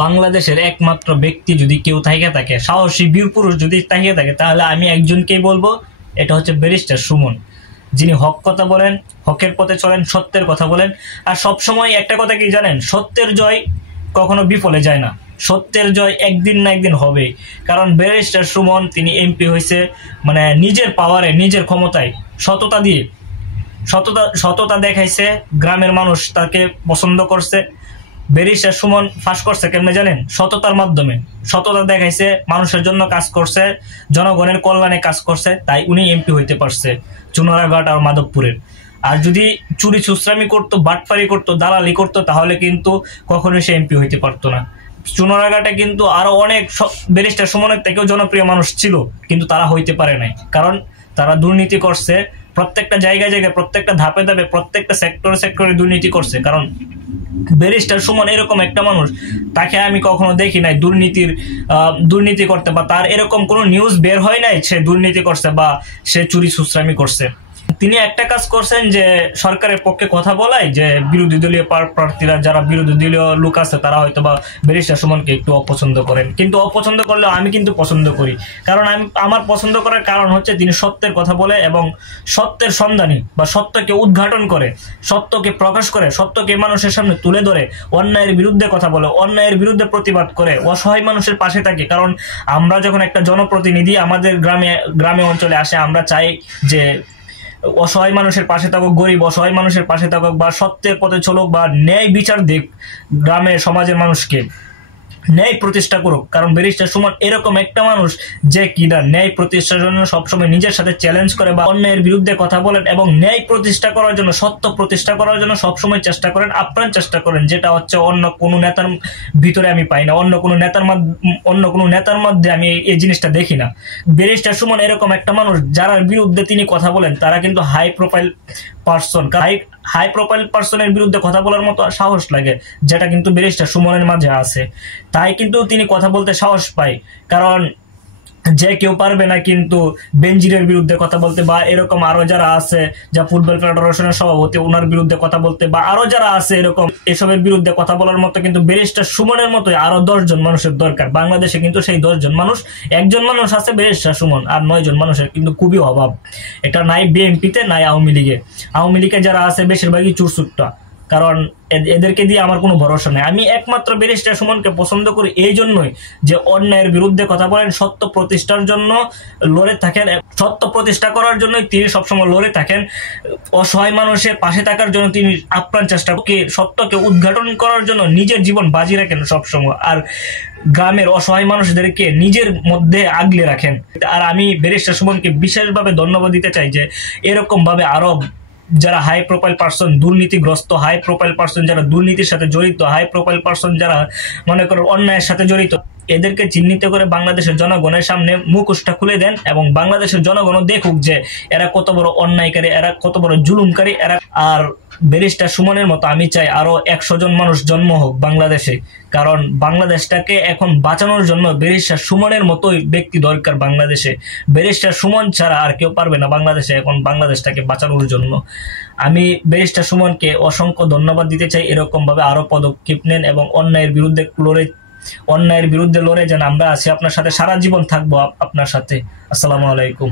বাংলাদেশের একমাত্র ব্যক্তি যদি কেউ থাকে থাকে, সাহসী বীর পুরুষ যদি থাকে থাকে, তাহলে আমি একজনকেই বলবো, এটা হচ্ছে ব্যারিস্টার সুমন, যিনি হক কথা বলেন, হকের পথে চলেন, সত্যের কথা বলেন। আর সবসময় একটা কথা কি জানেন, সত্যের জয় কখনো বিফলে যায় না, সত্যের জয় একদিন না একদিন হবে। কারণ ব্যারিস্টার সুমন তিনি এমপি হয়েছে মানে নিজের পাওয়ারে, নিজের ক্ষমতায়, সততা দিয়ে, সততা দেখাইছে, গ্রামের মানুষ তাকে পছন্দ করছে। ব্যারিস্টার সুমন ফাঁস করছে কেমনে জানেন, সততার মাধ্যমে, সততা দেখাইছে, মানুষের জন্য কাজ করছে, জনগণের কল্যাণে কাজ করছে, তাই উনি এমপি হইতে পারছে চুনারাঘাট আর মাধবপুরের। আর যদি চুরি চুসরামি করতো, বাটফারি করতো, দালালি করতো, তাহলে কিন্তু কখনোই সে এমপি হইতে পারতো না। চুনারাঘাটে কিন্তু আরো অনেক ব্যারিস্টার সুমনের থেকেও জনপ্রিয় মানুষ ছিল, কিন্তু তারা হইতে পারে নাই, কারণ তারা দুর্নীতি করছে। প্রত্যেকটা জায়গায় জায়গায়, প্রত্যেকটা ধাপে ধাপে, প্রত্যেকটা সেক্টরে দুর্নীতি করছে। কারণ ব্যারিস্টার সুমন এরকম একটা মানুষ, তাকে আমি কখনো দেখি নাই দুর্নীতি করতে, বা তার এরকম কোনো নিউজ বের হয় নাই সে দুর্নীতি করছে বা সে চুরি সুসরামি করছে। তিনি একটা কাজ করছেন যে সরকারের পক্ষে কথা বলায়, যে বিরোধী দলীয় প্রার্থীরা, যারা বিরোধী দলীয় লোক আছে, তারা হয়তো বা ব্যারিস্টার সুমনকে একটু অপছন্দ করেন, কিন্তু অপছন্দ করলেও আমি কিন্তু পছন্দ করি। কারণ আমার পছন্দ করার কারণ হচ্ছে তিনি সত্যের কথা বলে এবং সত্যের সন্ধানী, বা সত্যকে উদ্ঘাটন করে, সত্যকে প্রকাশ করে, সত্যকে মানুষের সামনে তুলে ধরে, অন্যায়ের বিরুদ্ধে কথা বলে, অন্যায়ের বিরুদ্ধে প্রতিবাদ করে, অসহায় মানুষের পাশে থাকে। কারণ আমরা যখন একটা জনপ্রতিনিধি আমাদের গ্রামে অঞ্চলে আসে, আমরা চাই যে অসহায় মানুষের পাশে থাকুক, গরিব অসহায় মানুষের পাশে থাকুক, বা সত্যের পথে চলুক, বা ন্যায় বিচার দিক, গ্রামের সমাজের মানুষকে ন্যায় প্রতিষ্ঠা করুক। কারণ ব্যারিস্টার সুমন এরকম একটা মানুষ যে কিনা ন্যায় প্রতিষ্ঠার জন্য সবসময় নিজের সাথে চ্যালেঞ্জ করে, বা অন্যায়ের বিরুদ্ধে কথা বলেন, এবং ন্যায় প্রতিষ্ঠা করার জন্য, সত্য প্রতিষ্ঠা করার জন্য সবসময় চেষ্টা করেন, আপ্রাণ চেষ্টা করেন, যেটা হচ্ছে অন্য কোনো নেতার ভিতরে আমি পাই না, অন্য কোনো নেতার মধ্যে আমি এই জিনিসটা দেখি না। ব্যারিস্টার সুমন এরকম একটা মানুষ, যার বিরুদ্ধে তিনি কথা বলেন তারা কিন্তু হাই প্রোফাইল পার্সনের বিরুদ্ধে কথা বলার মতো সাহস লাগে, যেটা কিন্তু ব্যারিস্টার সুমনের মাঝে আছে। তাই কিন্তু তিনি কথা বলতে সাহস পায়। কারণ যে কেউ পারবে না কিন্তু বেনজিরের বিরুদ্ধে কথা বলতে, বা এরকম আরো যারা আছে, যা ফুটবল ফেডারেশনের সভাপতি, ওনার বিরুদ্ধে কথা বলতে, বা আরো যারা আছে এরকম, এসবের বিরুদ্ধে কথা বলার মতো কিন্তু ব্যারিস্টার সুমনের মতো আরো 10 জন মানুষের দরকার। বাংলাদেশে কিন্তু সেই 10 জন মানুষ, একজন মানুষ আছে ব্যারিস্টার সুমন, আর 9 জন মানুষের কিন্তু খুবই অভাব। এটা নাই বিএনপিতে, নাই আওয়ামী লীগে যারা আছে বেশিরভাগই চুরচুট্টা। কারণ এদেরকে দিয়ে আমার কোনো ভরসা নেই। আমি একমাত্র ব্যারিস্টার সুমনকে পছন্দ করি এই জন্যই যে অন্যায়ের বিরুদ্ধে কথা বলেন, সত্য প্রতিষ্ঠার জন্য লড়ে থাকেন, সত্য প্রতিষ্ঠা করার জন্য তিনি সবসময় লড়ে থাকেন, অসহায় মানুষের পাশে থাকার জন্য তিনি আপ্রাণ চেষ্টা করেন, সত্যকে উদ্ঘাটন করার জন্য নিজের জীবন বাজি রাখেন সবসময়, আর গ্রামের অসহায় মানুষদেরকে নিজের মধ্যে আগলে রাখেন। আর আমি ব্যারিস্টার সুমনকে বিশেষভাবে ধন্যবাদ দিতে চাই যে এরকম ভাবে আরো যারা হাই প্রোফাইল পার্সন, দুর্নীতিগ্রস্ত হাই প্রোফাইল পার্সন, যারা দুর্নীতির সাথে জড়িত, হাই প্রোফাইল পার্সন যারা মনে করো অন্যায়ের সাথে জড়িত, এদেরকে চিহ্নিত করে বাংলাদেশের জনগণের সামনে মুখোশটা খুলে দেন, এবং বাংলাদেশের জনগণও দেখুক যে এরা কত বড় অন্যায়কারী, এরা কত বড় জুলুমকারী এরা। আর ব্যারিস্টার সুমনের মতো আমি চাই আরো 100 জন মানুষ জন্ম হোক বাংলাদেশে। কারণ বাংলাদেশটাকে এখন বাঁচানোর জন্য ব্যারিস্টার সুমনের মতোই ব্যক্তি দরকার বাংলাদেশে। ব্যারিস্টার সুমন ছাড়া আর কেউ পারবে না বাংলাদেশে এখন বাংলাদেশটাকে বাঁচানোর জন্য। আমি ব্যারিস্টার সুমনকে অসংখ্য ধন্যবাদ দিতে চাই, এরকম ভাবে আরো পদক্ষেপ নেন এবং অন্যায়ের বিরুদ্ধে লড়ে যেন আমরা আছি আপনার সাথে, সারা জীবন থাকবো আপনার সাথে। আসসালামু আলাইকুম।